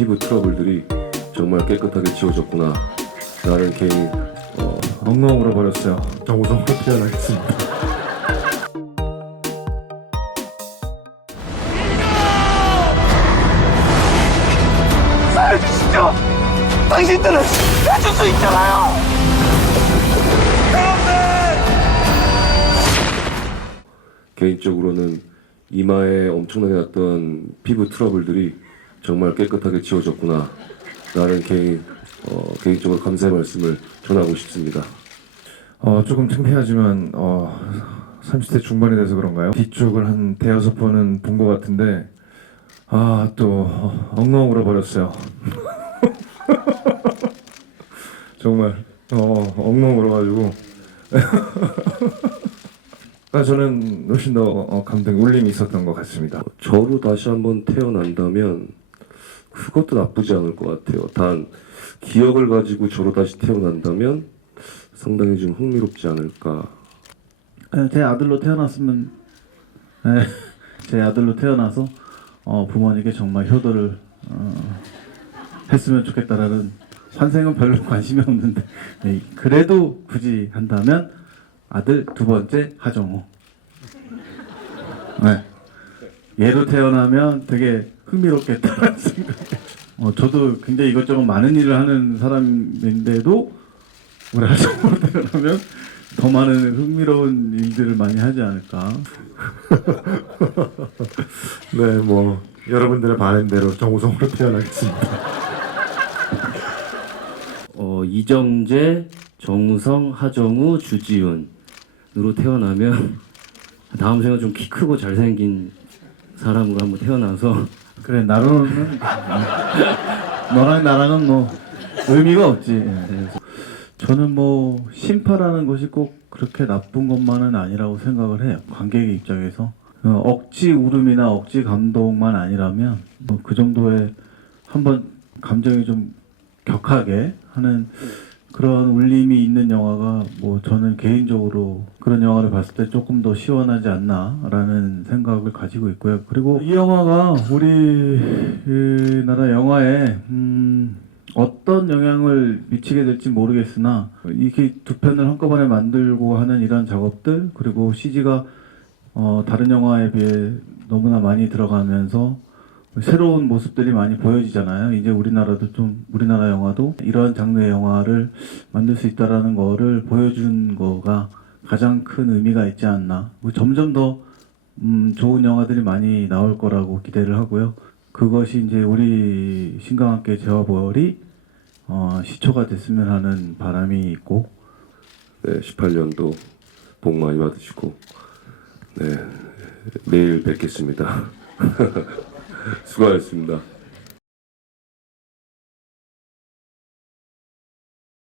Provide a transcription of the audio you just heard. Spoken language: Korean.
피부 트러블들이 정말 깨끗하게 지워졌구나. 나는 개인 어, 엉엉 울어버렸어요. 정우성으로 태어나겠습니다. 살려주시죠! 당신들은 해줄 수 있잖아요! 개인적으로는 이마에 엄청나게 났던 피부 트러블들이 정말 깨끗하게 지워졌구나. 나는 개인 어, 개인적으로 감사의 말씀을 전하고 싶습니다. 어, 조금 창피하지만 어, 30대 중반이 돼서 그런가요? 뒤쪽을 한 대여섯 번은 본 것 같은데 아 또 엉엉 울어버렸어요. 정말 어, 엉엉 울어가지고 아, 저는 훨씬 더 어, 감동 울림이 있었던 것 같습니다. 저로 다시 한번 태어난다면 그것도 나쁘지 않을 것 같아요. 단 기억을 가지고 저로 다시 태어난다면 상당히 좀 흥미롭지 않을까. 네, 제 아들로 태어났으면 네, 제 아들로 태어나서 어, 부모님께 정말 효도를 어, 했으면 좋겠다라는 환생은 별로 관심이 없는데 네, 그래도 굳이 한다면 아들 두 번째 하정우 네. 얘로 태어나면 되게 흥미롭겠다는 생각 어, 저도 굉장히 이것저것 많은 일을 하는 사람인데도 우리 하정우로 태어나면 더 많은 흥미로운 일들을 많이 하지 않을까. 네, 뭐 여러분들의 바람대로 정우성으로 태어나겠습니다. 어, 이정재, 정우성, 하정우, 주지훈으로 태어나면 다음 생은 좀 키 크고 잘생긴 사람으로 한번 태어나서 그래 나로는 너랑 나랑은 뭐 의미가 없지. 예. 저는 뭐 심파라는 것이 꼭 그렇게 나쁜 것만은 아니라고 생각을 해요. 관객의 입장에서 어, 억지 울음이나 억지 감동만 아니라면 뭐그 정도의 한번 감정이 좀 격하게 하는 그런 울림이 있는 영화가 뭐 저는 개인적으로 그런 영화를 봤을 때 조금 더 시원하지 않나라는 생각을 가지고 있고요. 그리고 이 영화가 우리나라 영화에 음, 어떤 영향을 미치게 될지 모르겠으나 이렇게 두 편을 한꺼번에 만들고 하는 이런 작업들 그리고 CG가 어, 다른 영화에 비해 너무나 많이 들어가면서 새로운 모습들이 많이 보여지잖아요. 이제 우리나라도 좀 우리나라 영화도 이런 장르의 영화를 만들 수 있다라는 거를 보여준 거가 가장 큰 의미가 있지 않나. 뭐 점점 더 음, 좋은 영화들이 많이 나올 거라고 기대를 하고요. 그것이 이제 우리 신과 함께 재화벌이 어, 시초가 됐으면 하는 바람이 있고 네, 18년도 복 많이 받으시고 네, 내일 뵙겠습니다. 수고하셨습니다.